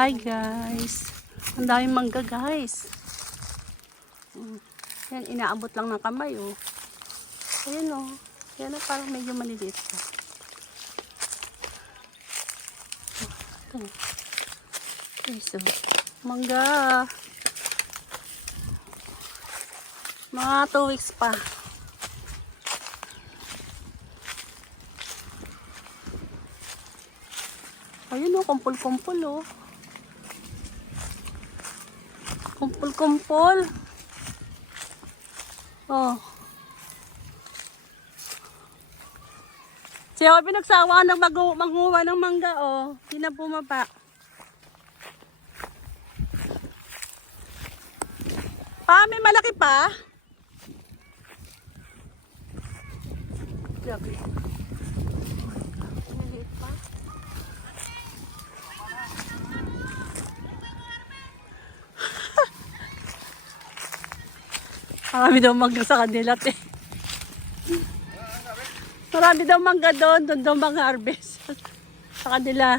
Hi guys. Ang daming mangga guys. Yan, inaabot lang ng kamay oh. Ayan oh. Yan oh, parang medyo maliliit pa. Ito. Ito. Mangga. Mga 2 weeks pa. Ayun oh, kumpul-kumpul oh. Kumpul-kumpul. Oh. Siya ako pinagsawaan ng manguha ng mangga oh. Hindi na bumaba. Pa, may malaki pa? Grabe. Maliit pa. Marami daw mangga sa kanila, te. Marami daw mangga doon daw mga harvest. Sa kanila.